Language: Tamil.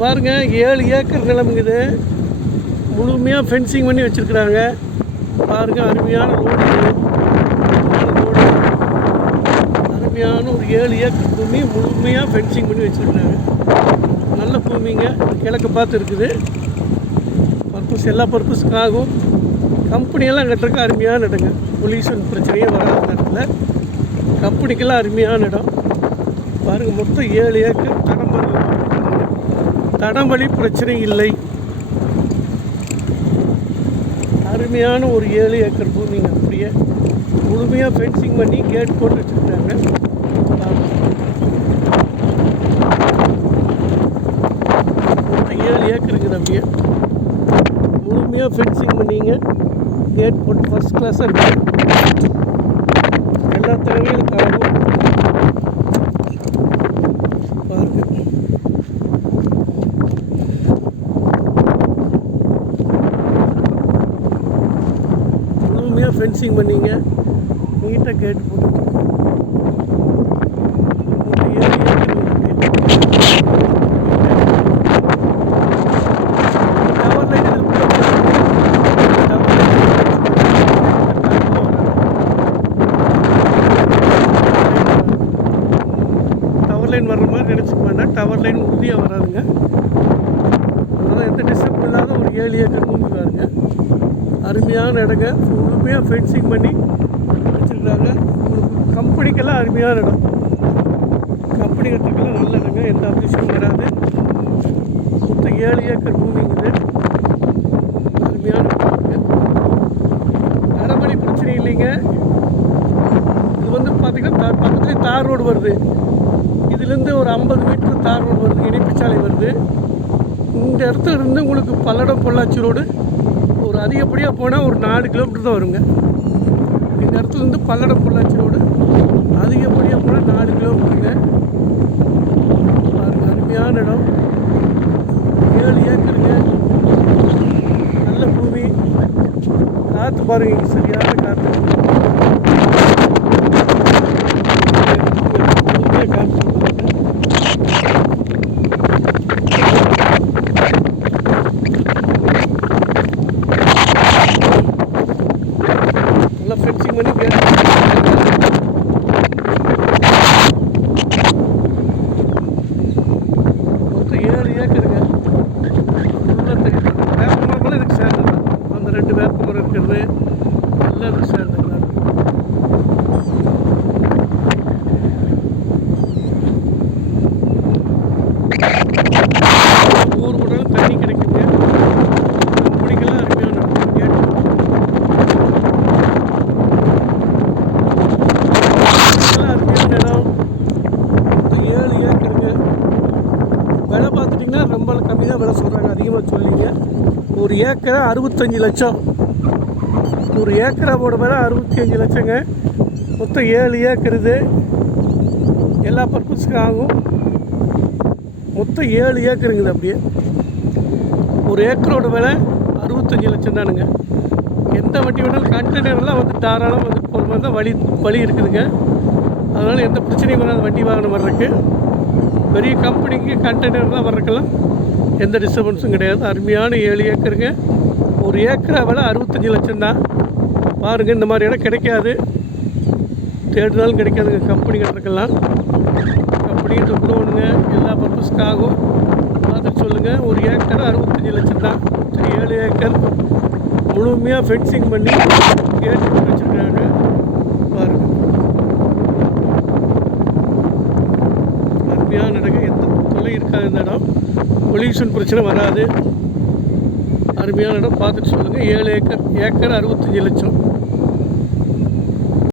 பாருங்கள், 7 ஏக்கர் நிலமுங்குது. முழுமையாக ஃபென்சிங் பண்ணி வச்சுருக்குறாங்க. பாருங்கள், அருமையான ரோடு, அருமையான ஒரு 7 ஏக்கர் பூமி முழுமையாக ஃபென்சிங் பண்ணி வச்சுருக்குறாங்க. நல்ல பூமிங்க, கிழக்கு பார்த்து இருக்குது. பர்பஸ் எல்லா பர்பஸுக்காகும். கம்பெனியெல்லாம் கட்டுறதுக்கு அருமையான இடங்க. பொல்யூஷன் பிரச்சனையே வராத இடத்துல கம்பெனிக்கெல்லாம் அருமையான இடம். பாருங்கள், மொத்தம் 7 ஏக்கர். தடம்பலி பிரச்சனை இல்லை. அருமையான ஒரு 7 ஏக்கர் பூமிங்க. அப்படியே முழுமையாக ஃபென்சிங் பண்ணி கேட் போட்டு வச்சுருக்காங்க. 7 ஏக்கருங்க. அப்படியே முழுமையாக ஃபென்சிங் பண்ணிங்க கேட் போட்டு ஃபஸ்ட் கிளாஸாக இருக்குது. எல்லா தேவைகளும் காணும். முழுமையாக ஃபென்சிங் பண்ணிங்க நீட்டாக கேட்டு போட்டு டவர் லைன் வர்ற மாதிரி நினச்சிக்க வேண்டாம். டவர் லைன் உறுதியாக வராதுங்க. அதனால் எந்த டிஸ்டர்ப் இல்லாத ஒரு 7 ஏக்கர் பூமி பாருங்க. அருமையான இடங்க. முழுமையாக ஃபென்சிங் பண்ணி வச்சுருக்காங்க. உங்களுக்கு கம்பெனிக்கெல்லாம் அருமையான இடம். கம்பெனி கட்டுறதுக்கெல்லாம் நல்ல இடங்க. எந்த அபிஷேகம் வராது. மொத்தம் 7 ஏக்கர் பூமிங்குது. அருமையான இடம். தடமணி பிரச்சனை இல்லைங்க. இது வந்து பார்த்திங்கன்னா பக்கத்துலேயே தார் ரோடு வருது. இதுலேருந்து ஒரு 50 மீட்டர் தார் ரோடு வருது. இணைப்புச்சாலை வருது. இந்த இடத்துல இருந்து உங்களுக்கு பல்லடம் பொள்ளாச்சி ரோடு ஒரு அதிகப்படியாக போனால் ஒரு 4 கிலோமீட்டர் தான் வருங்க. இந்த இடத்துலேருந்து பல்லடம் பொள்ளாச்சி ரோடு அதிகப்படியாக போனால் 4 கிலோமீட்டருங்க. பாருங்கள், அருமையான இடம். 7 ஏக்கருங்க. நல்ல பூமி. காற்று பாருங்க, இங்கே சரியான காற்று. காற்று நல்லா ஃபென்சிங் பண்ணி மொத்தம் 7 ஏக்கருங்க. வேப்பமரம் இதுக்கு சேர்ந்தது. அந்த 2 வேப்பமரம் இருக்கிறது எல்லாம் இதுக்கு சேர்ந்தது. ஊர் போட்டாலும் தண்ணி கிடைக்குங்க. கம்பெனிக்கெல்லாம் அருமையான அருமையான இடம். 7 ஏக்கருங்க. விலை பார்த்துட்டிங்கன்னா ரொம்ப கம்மி தான் விலை சொல்கிறாங்க. அதிகமாக சொல்லிங்க. ஒரு ஏக்கரை 65 லட்சம். ஒரு ஏக்கரோட விலை 65 லட்சங்க. மொத்தம் 7 ஏக்கர். இது எல்லா பர்பஸுக்கும் ஆகும். மொத்தம் 7 ஏக்கருங்குது. அப்படியே ஒரு ஏக்கரோட விலை 65 லட்சம் தானுங்க. எந்த வண்டி வேணாலும் கண்டெய்னர்லாம் வந்து தாராளம் வந்து போகிற மாதிரி தான் வழி இருக்குதுங்க. அதனால் எந்த பிரச்சனையும் வராது. வண்டி வாகனம் வர்றதுக்கு பெரிய கம்பெனிக்கு கண்டெய்னர்லாம் வர்றதுக்கெல்லாம் எந்த டிஸ்டர்பன்ஸும் கிடையாது. அருமையான 7 ஏக்கருங்க. ஒரு ஏக்கரை விலை 65 லட்சம் தான். பாருங்கள், இந்த மாதிரி இடம் கிடைக்காது. தேடினாலும் கிடைக்காதுங்க. கம்பெனி கட்டுறதுக்கெல்லாம் கம்பெனிகிட்ட கொடுவோனுங்க. எல்லா பர்பஸ்க்காகவும் பார்த்துட்டு சொல்லுங்கள். ஒரு ஏக்கர் 65 லட்சம் தான். 7 ஏக்கர் முழுமையாக ஃபென்சிங் பண்ணி கேட் போட்டு வச்சுருக்காங்க. பாருங்கள், அருமையான இடங்க. எந்த தொலை இருக்காது. இந்த இடம் பொல்யூஷன் பிரச்சனை வராது. அருமையான இடம். பார்த்துட்டு சொல்லுங்கள். 7 ஏக்கர் 65 லட்சம்.